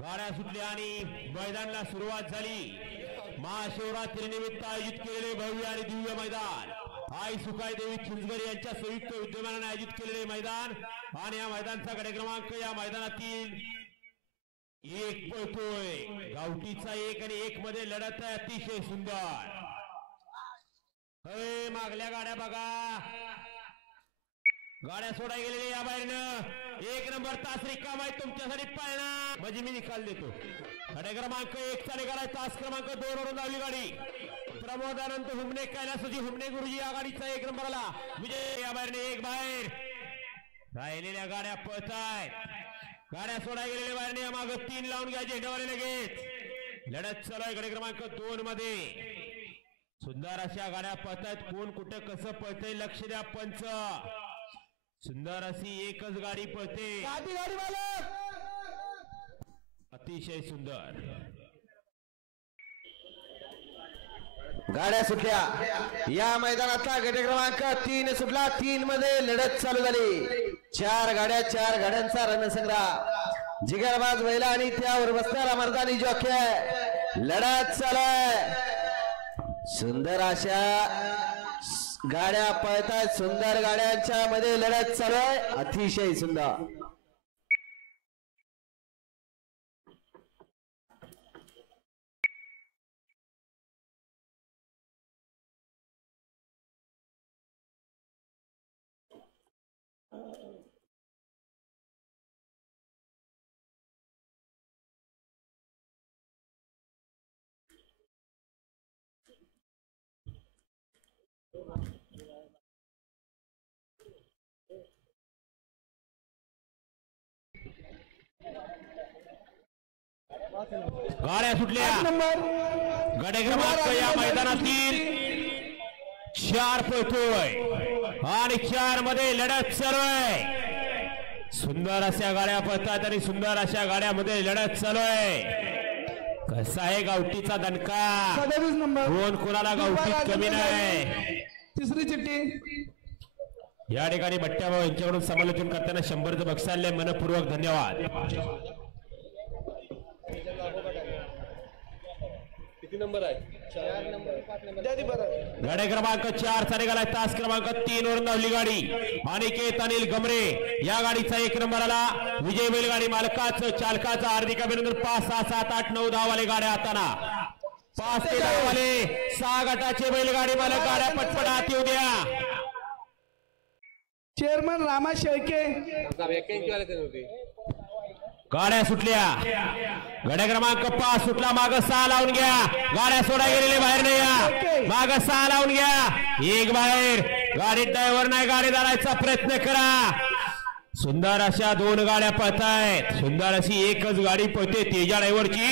गाड्या सुटल्या आणि मैदानाला सुरुवात झाली। महाशिवरात्रीनिमित्त आयोजित केलेले भव्य आणि दिव्य मैदान आई सुखाई देवी चिंचगड यांच्या संयुक्त विद्यमानाने आयोजित केलेले मैदान आणि या मैदानाचा गड क्रमांक या मैदानातील 1 पळतोय। गावठीचा 1 आणि 1 मध्ये लढत आहे, अतिशय सुंदर। हे मागल्या गाड्या बघा, गाड्या सोडा गेलेल्या या बाहेरनं 1 नंबर तास रिकाम आहे तुमच्यासाठी पळणार म्हणजे मी निकाल देतो। गाड्या क्रमांक 1 चा निकाल आहे, तास क्रमांक 2 वरून धावली गाडी प्रमोदानंद हुमणे कैलासजी हुमणे गुरुजी या गाडीचा 1 नंबरला विजय। या बाहेरने 1 बाहेर राहिलेल्या गाड्या पळतायत, गाड्या सोडा गेलेल्या बाहेरने या मागे 3 लावून घ्या झेंडावाले लगेच। लढत चालू आहे गाडी क्रमांक 2 मध्ये, सुंदर अशा गाड्या पळतायत, कोण कुठं कसं पळतंय लक्ष द्या पंच। सुंदर अशी एकच गाडी पळते, गाडी मालक अतिशय सुंदर। गाड्या सुटल्या, या मैदानातला गट क्रमांक 3 सुटला। 3 मध्ये लढत चालू झाली, 4 गाड्यांचा रणसंग्राम। जिगरबाज बैला आणि त्यावर बसणारा मर्दानी जॉकी लढत चालू आहे। सुंदर अशा गाड्या पळतात, सुंदर गाड्यांच्या मध्ये लढत चालू आहे, अतिशय सुंदर। गाड्या सुटल्या, गड क्रमांक या मैदानातील 4 पळतोय आणि 4 मध्ये लढत चालू आहे। सुंदर अशा गाड्या पळतात आणि सुंदर अशा गाड्यामध्ये लढत चालू आहे। कसा आहे गावठीचा दणका, कोण कोणाला गावठीत कमी नाही। तिसरी चिठ्ठी या ठिकाणी भट्ट्याभाऊ यांच्याकडून समालोचन करताना 100चं बक्षालय मनपूर्वक धन्यवाद। किती नंबर आहे? 4 नंबर 5 नंबर गाडी क्रमांक 4 चा निघाला, तास क्रमांक 3 वरून धावली गाडी अनिकेत अनिल गमरे या गाडीचा 1 नंबर आला। विजय बैलगाडी मालकाचं चालकाचं हार्दिक अभिनंदन। 5 6 7 8 9 10 वाले गाड्या हाताना, 5 ते 10 वाले 6 गटाचे बैलगाडी मालक गाड्या पटपट येऊ द्या। चेअरमन रामा शेळके 81 वाले होते। गाड्या सुटल्या, गाड्या क्रमांक 5 सुटला, माग 6 लावून घ्या, गाड्या सोडा गेलेले बाहेर नाही या, माग 6 लावून घ्या, 1 बाहेर। गाडी ड्रायव्हर नाही, गाडी धरायचा प्रयत्न करा। सुंदर अशा 2 गाड्या पळतायत, सुंदर अशी एकच गाडी पळते तेजा ड्रायव्हरची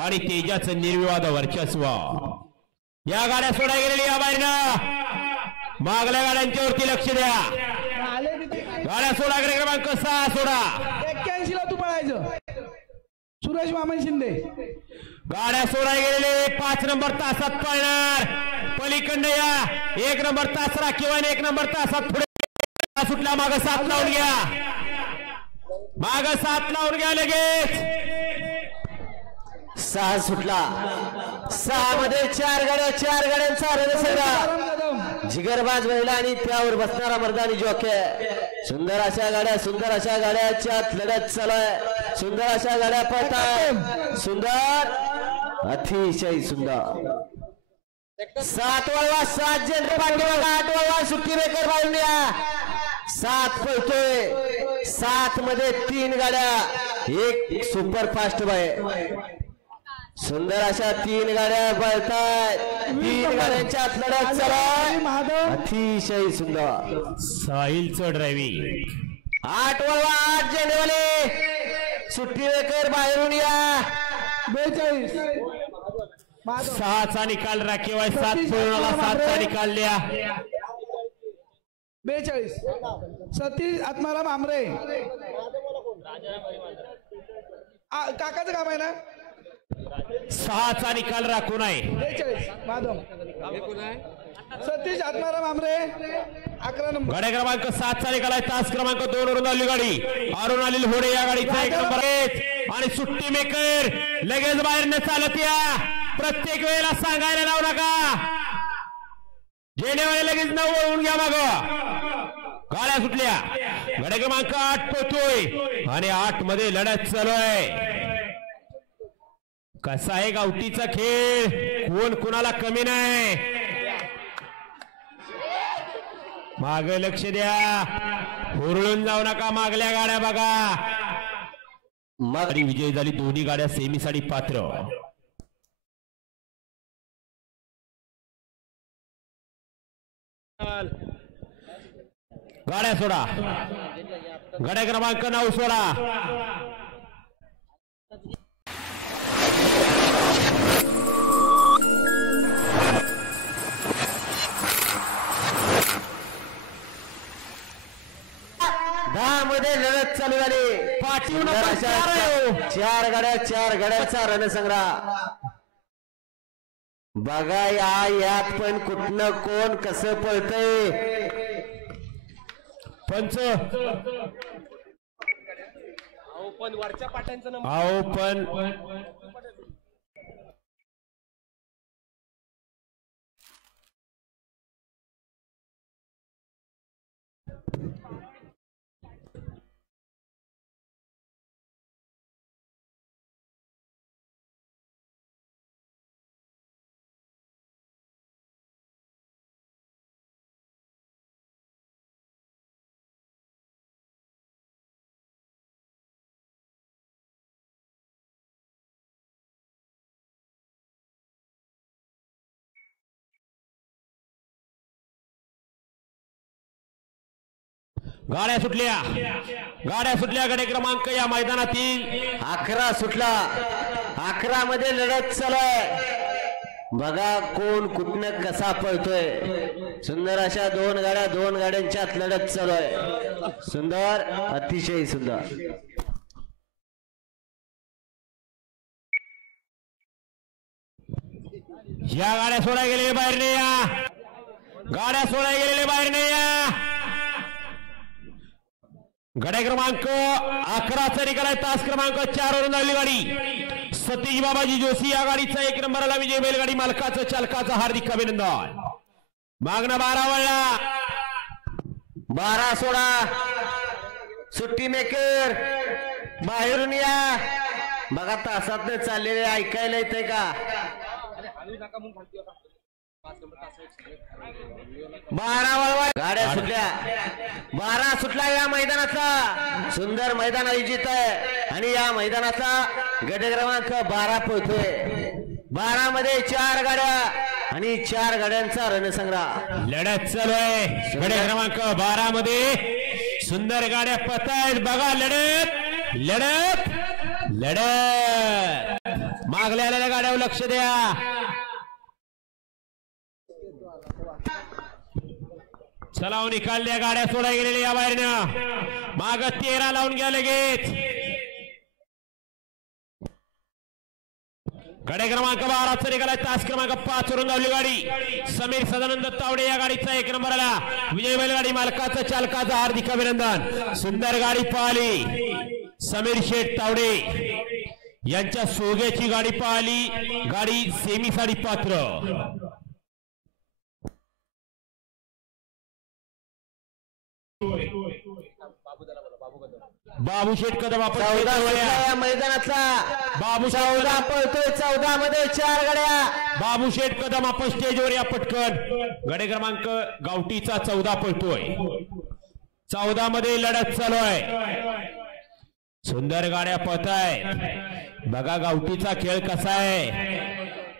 आणि तेजाचं निर्विवाद वर्चस्व। या गाड्या सोडा गेलेली या बाहेरनं, मागल्या गाड्यांच्या वरती लक्ष द्या। गाड्या सोडा, गाडी क्रमांक 6 सोडा, 81 ला तू पळायचं। सुरेश वामन शिंदे गाड्या सोडा गेलेले 5 नंबर तासात पळणार, पलीकडे या 1 नंबर तास राखीव आणि 1 नंबर तासात पुढे सुटला, माग 7 लावून घ्या, माग 7 लावून घ्या लगेच। 6 सुटला, 6 मध्ये 4 गाड्यांचा रणसंग्राम। जिगरबाज बैला आणि त्यावर बसणारा मर्दानी जॉकी। सुंदर अशा गाड्याच्यात लढत चालू आहे, सुंदर अशा गाड्या पळतात, सुंदर अतिशय सुंदर। 7 वळवा 7 झेंडे पाठीमागे, 8 वळवा सुट्टी बेकर बाळून या, 7 पळतोय, 7 मध्ये 3 गाड्या, 1 सुपरफास्ट बाय। सुंदर अशा 3 गाड्या पळतायत, 3 गाड्यांच्यात लढत चालू आहे, अतिशय सुंदर। साहिलचं ड्रायव्हिंग 8 वळवा 8 झेंडेवाले सुट्टी बेकर बाहेरून या, 42 6 चा निकाल राखीव आहे, 7 पूर्णाला 7 चा निकाल द्या। 42 सतीश आत्माराम आमरे काकाचं काम आहे ना। 6 चा निकाल राखून आहे, 42 माधव सतीश आत्माराम आमरे 11 नंबर. गाड्या क्रमांक 7 चा निकाल आहे. तास क्रमांक 2 वरून आली गाडी. अरुण अनिल होडे या गाडीचा 1 नंबर आहे. आणि सुट्टी मेकर लगेच बाहेर न चालत या. प्रत्येक वेळेला सांगायला लावू नका. जेणेवेळी लगेच नऊ होऊन घ्या माग. गाड्या सुटल्या. गाड्या क्रमांक 8 पोहोचतोय आणि 8 मध्ये लढत चालू आहे. कसा आहे गावठीचा खेळ. कोण कुणाला कमी नाही. माग लक्ष द्या. हुरळून जाऊ नका. मागल्या गाड्या बघा. गाडी विजयी झाली. दोन्ही गाड्या सेमीसाठी पात्र. गाड्या सोडा. गाड्या क्रमांक 9 सोडा. मध्ये लढत चालू झाली. पाठीवर 4 गाड्यांचा रणसंग्राम बघा. यात पण कुठनं कोण कसं पळतय. पंच पण वरच्या पाट्यांचं नंबर आओ पण गाड्या सुटल्या. गाड्या क्रमांक या मैदानातील 11 सुटला. 11 मध्ये लढत चालू आहे. बघा कोण कुठनं कसा पळतोय. सुंदर अशा 2 गाड्यांच्यात लढत चालू आहे. सुंदर, अतिशय सुंदर. या गाड्या सोडा गेलेले बाहेर नाही या. गाड्या सोडा गेलेले बाहेर नाही या. गाड्या क्रमांक 11 चा निकाल आहे. तास क्रमांक 4 वरून आलेली गाडी. सतीश बाबाजी जोशी या गाडीचा 1 नंबरला विजय बैलगाडी मालकाचं चालकाचं हार्दिक अभिनंदन. मागणं 12 वळला. 12 सोडा. सुट्टी मेकर बाहेरून या. बघा तासात चाललेले ऐकायला येतंय का. 12 वळवा. गाड्या सुटल्या. 12 सुटला या मैदानाचा. सुंदर मैदान आयोजित आहे आणि या मैदानाचा गट क्रमांक 12 पोहोचतोय. 12 मध्ये 4 गाड्या आणि 4 गाड्यांचा रणसंग्राम लढत चालू आहे. गट क्रमांक 12 मध्ये सुंदर गाड्या पतायत. बघा लढत लढत लढत. मागल्या आलेल्या गाड्यावर लक्ष द्या. चलाव निकालल्या. गाड्या सोडा गेलेल्या या बाहेरनं. माग 13 लावून घ्या लगेच. गाड्या क्रमांक 12 चा निकाल आहे. तास क्रमांक 5 वरून लावली गाडी. समीर सदानंद तावडे या गाडीचा 1 नंबरला विजय बैलगाडी मालकाचं चालकाचं हार्दिक अभिनंदन. सुंदर गाडी पाहिली. समीर शेठ तावडे यांच्या सोग्याची गाडी पाहिली. गाडी सेमीसाठी पात्र. बाबू शेठ कदम आपण मैदानातला. बाबू 14 पळतोय. 14 मध्ये 4 गाड्या. बाबू शेठ कदम आपण स्टेजवर या पटकन. गाडी क्रमांक गावठीचा 14 पळतोय. 14 मध्ये लढत चालू आहे. सुंदर गाड्या पळतायत. बघा गावठीचा खेळ कसा आहे.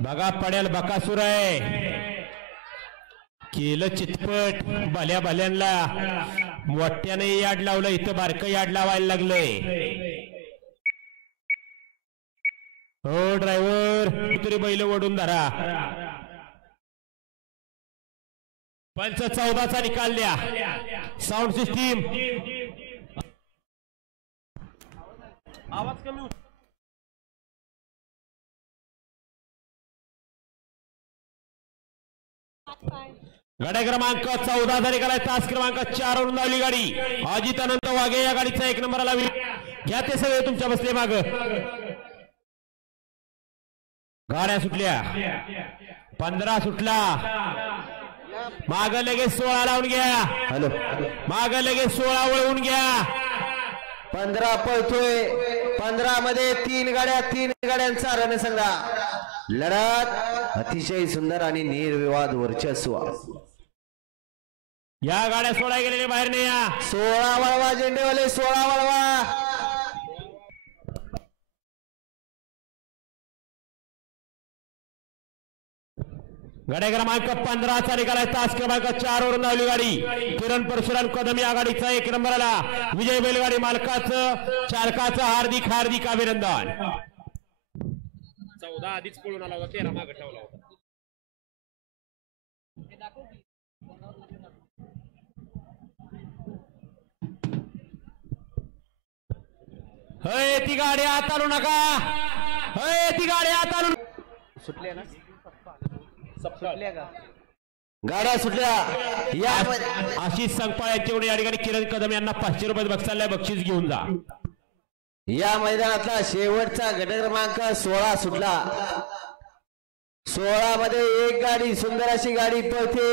बघा पडेल बकासूर आहे. केलं चितपट. भल्या भल्यांना मोठ्याने याड लावलं. इथं बारकं याड लावायला लागलंय. हो ड्रायव्हर तरी बैल ओढून धरा. पंच 14 चा निकाल द्या. साऊंड सिस्टीम आवाज कमी गाड्या क्रमांक 14 चा निघालाय तास क्रमांक 4 वरून धावली गाडी अजित अनंत वाघे या गाडीचा 1 नंबरला घ्या ते सगळे तुमच्या बसले माग गाड्या सुटल्या 15 सुटला माग लगेच 16 लावून घ्या हॅलो माग लगेच 16 वळवून घ्या 15 पळतोय 15 मध्ये 3 गाड्यांचा रणसंग्रा लढत अतिशय सुंदर आणि निर्विवाद वर्चस्व या गाड्या 16 गेलेले बाहेर नाही या 16 वळवा झेंडेवाले 16 वळवा गाड्या क्रमांक 15 चा निघालाय तास क्रमांक 4 वरून धावली गाडी किरण परशुराम कदम या गाडीचा 1 नंबरला विजय बैलगाडी मालकाचं चालकाचं हार्दिक हार्दिक अभिनंदन 14 आधीच पळून आला होता 13 मागे ठेवला होता हय ती गाडी आत आणू नका हय ती गाडी आत आणू सुटले ना सुटल्या का गाड्या सुटल्या या आशिष संगपाळ यांच्याकडून या ठिकाणी किरण कदम यांना 500 रुपये बक्षाला बक्षीस घेऊन जा या मैदानातला शेवटचा गट क्रमांक 16 सुटला 16 मध्ये 1 गाडी सुंदर अशी गाडी पळते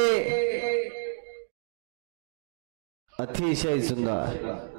अतिशय सुंदर